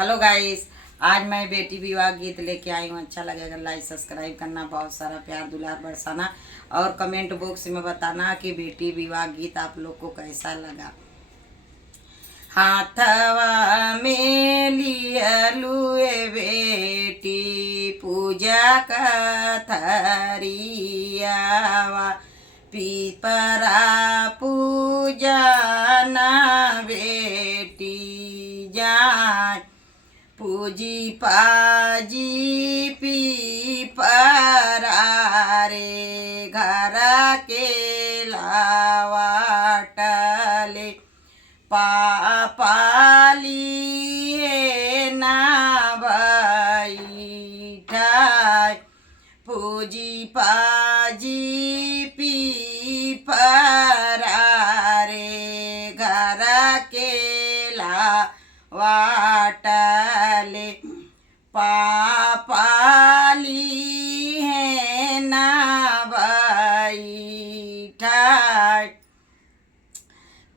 Hello guys, आज मैं बेटी विवाह गीत लेके आई हूँ। अच्छा लगेगा लाइक सब्सक्राइब करना, बहुत सारा प्यार दुलार बरसाना और कमेंट बॉक्स में बताना कि बेटी विवाह गीत आप लोग को कैसा लगा। हाथवा में लियलुए बेटी पूजा का थरियावा, पीपरा पूजा ना बेटी जाए, पूजी पाजी पीपरा रे घर के लावाटले, पापालिए ना बैठाय, पूजी पाजी पीपरा रे घर के लावाटले, पापाली है ना बैठाय,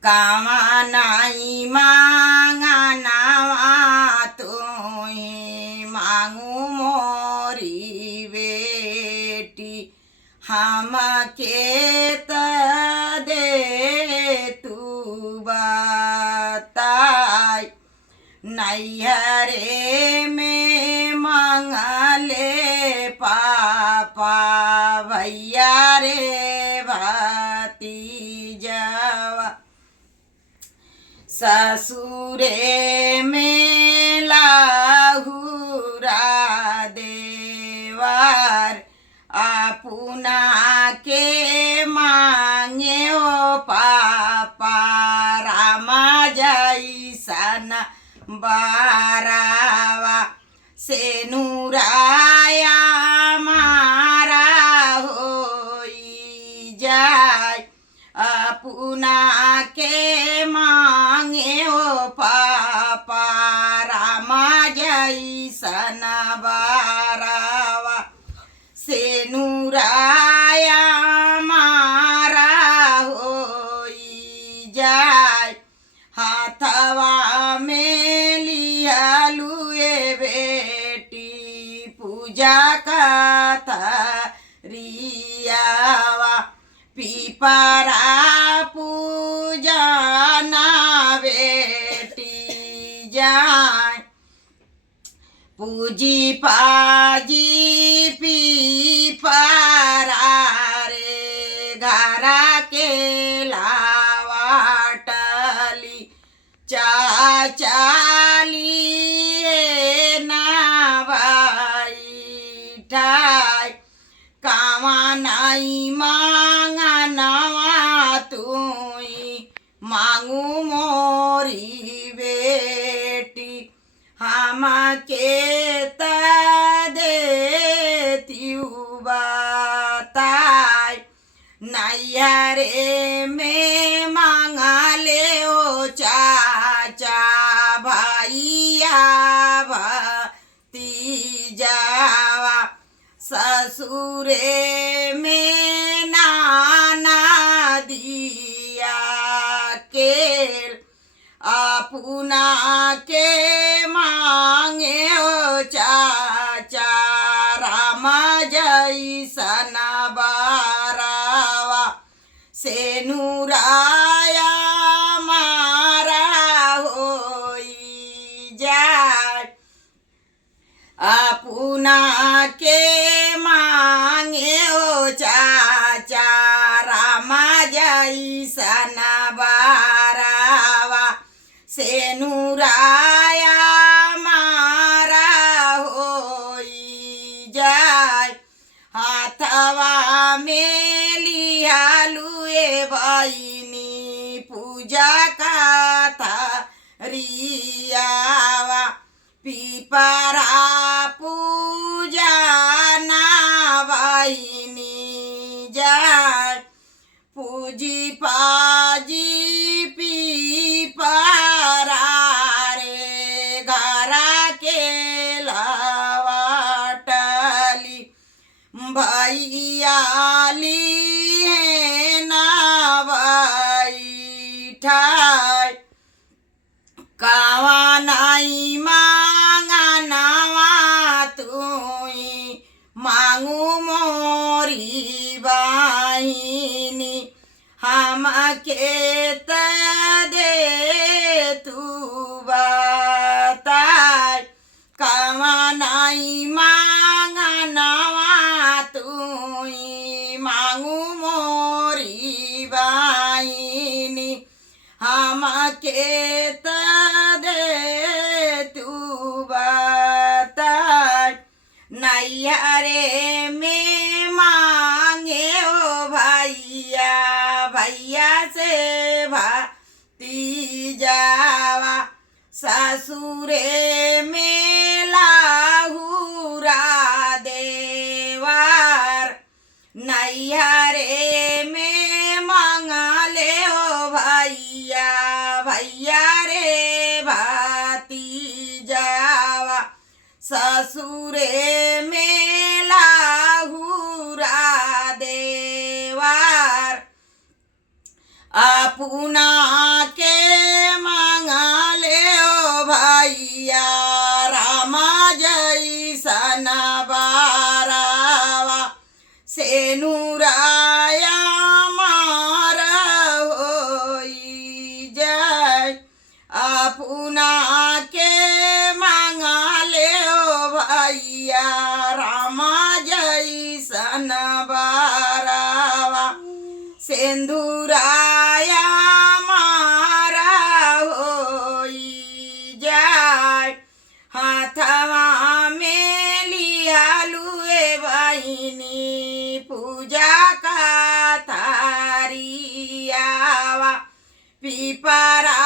कामनाई मांगा नावा तुम्हें मांगू मोरी बेटी, हम के दे तू बताई, नैहरे में मंगले पापा भैया रे भतीजवा, ससुरे में लाहुरा देवर, अपना के मांगे ओ पापा रामा जैसन बारावा, से नूराया मारा होई जाय, अपना के मांगे ओ पापा रामा जैसन बारावा, से नूराया मारा होई जाय, हाथवा में लियलुए बेटी पूजा का थरियावा, पीपरा पूजा ना बेटी जाए, पूजी पाजी पीपरा रे घर के लावाटली, चाचालिए ना बैठाय, कामनाई मांगा नवा तुई मांगू मोरी बेटी, हम के देती बताय, नैहरे में मांगले ओ चाचा भैया भतीजावा, ससुरे में नाना दिया के, अपना के मांगे ओ चाचा रामा जैसन बारावा, से नूराया मारा होई जाय, अपना के मांगे ओ चाचा रामा जैसन बारावा, से नूराया मारा होई जाय, हाथवा में लियालुए बहिनी पूजा का थरियावा, पीपरा पूजा ना बहिनी जाय, पूजी पाजी पीपरा रे घर के लावाटली, भैयाली है ना बैठाय, कावा नाई मा माई मांगनवा तुई मांगू मोरी बाईनी हमके त दे तू बता नैहरे में मांगे ओ भैया भैया से भाती जावा ससुरे में लाहुरा देवार नैहरे में मांगले ओ भैया भैया रे भाती जावा ससुरे में लाहुरा देवार अपना के मांगले ओ भैया रामा जैसन बारावा से नूराया मार होई जय अपना के मांगले ओ भैया रामा जैसन बारावा सिंदूराया मारा होई जाय हाथवा में लिया लुए बहिनी पूजा का थारियावा पीपरा